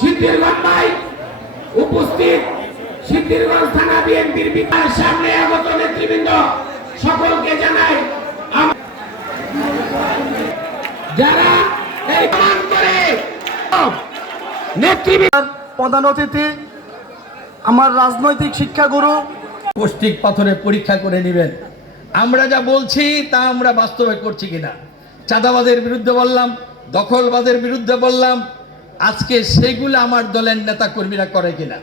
সিদ্ধিরগঞ্জ ভাই উপস্থিত সিদ্ধিরগঞ্জ থানা বিএনপির বিকাশ সামনে আগত নেতৃবৃন্দ সকলকে জানাই যারা এই প্রমাণ করে নেতৃবৃন্দ প্রধান অতিথি আমার রাজনৈতিক শিক্ষাগুরু। পৌষ্টিক পাথরে পরীক্ষা করে নেবেন। আমরা যা বলছি তা আমরা বাস্তবে করছি কিনা? চাঁদাবাদের বিরুদ্ধে বললাম দখলবাদের বিরুদ্ধে বললাম আজকে সেগুলো আমার দলের নেতা কর্মীরা করে কিনা?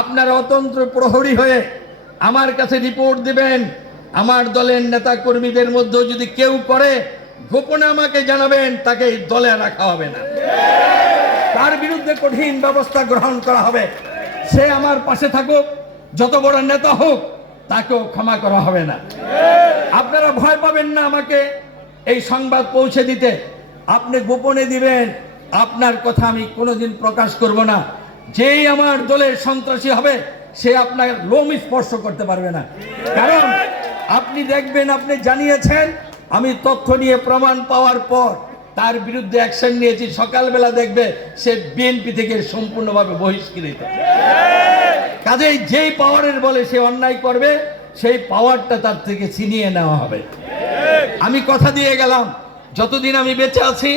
আপনারা অতন্ত্র প্রহরী হয়ে আমার কাছে রিপোর্ট দিবেন, আমার দলের নেতা কর্মীদের মধ্যেও যদি কেউ করে, গোপনে আমাকে জানাবেন, তাকে দলে রাখা হবে না। তার বিরুদ্ধে কঠিন ব্যবস্থা গ্রহণ করা হবে। সে আমার পাশে থাকুক, যত বড় নেতা হোক, তাকেও ক্ষমা করা হবে না। আপনারা ভয় পাবেন না আমাকে এই সংবাদ পৌঁছে দিতে। আপনি গোপনে দিবেন আপনার কথা আমি কোনোদিন প্রকাশ করব না। যেই আমার দলের সন্ত্রাসী হবে, সে আপনার লোম স্পর্শ করতে পারবে না। কারণ আপনি দেখবেন, আপনি জানিয়েছেন, আমি তথ্য নিয়ে প্রমাণ পাওয়ার পর তার বিরুদ্ধে অ্যাকশন নিয়েছি। সকালবেলা দেখবে সে বিএনপি থেকে সম্পূর্ণভাবে বহিষ্কৃত। কাজেই যেই পাওয়ারের বলে সে অন্যায় করবে, সেই পাওয়ারটা তার থেকে ছিনিয়ে নেওয়া হবে। আমি কথা দিয়ে গেলাম, যতদিন আমি বেঁচে আছি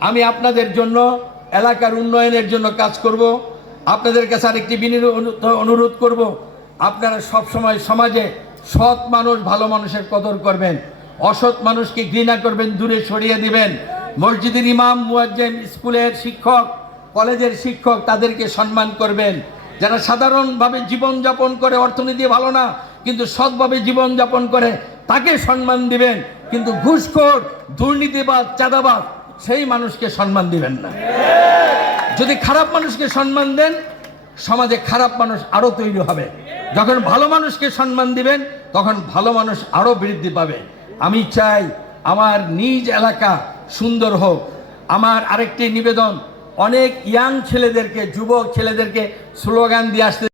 আপনাদের জন্য, এলাকার উন্নয়নের জন্য কাজ করব। আপনাদের কাছে আরেকটি বিনীত অনু- অনুরোধ করব। আপনারা সব সময় সমাজে সৎ মানুষ, ভালো মানুষের কদর করবেন। অসৎ মানুষকে ঘৃণা করবেন, দূরে সরিয়ে দিবেন। মসজিদের ইমাম মুয়াজ্জেম স্কুলের শিক্ষক, কলেজের শিক্ষক তাদেরকে সম্মান করবেন। যারা সাধারণভাবে জীবনযাপন করে, অর্থনীতি ভালো না, কিন্তু সৎভাবে জীবনযাপন করে, তাকে সম্মান দিবেন। কিন্তু ঘুষখোর দুর্নীতিবাদ চাঁদাবাদ সেই মানুষকে সম্মান দিবেন না। যদি খারাপ মানুষকে সম্মান দেন, সমাজে খারাপ মানুষ আরও তৈরি হবে। যখন ভালো মানুষকে সম্মান দিবেন, তখন ভালো মানুষ আরও বৃদ্ধি পাবে। আমি চাই আমার নিজ এলাকা সুন্দর হোক। আমার আরেকটি নিবেদন, অনেক ইয়াং ছেলেদেরকে, যুবক ছেলেদেরকে স্লোগান দিয়ে আসতে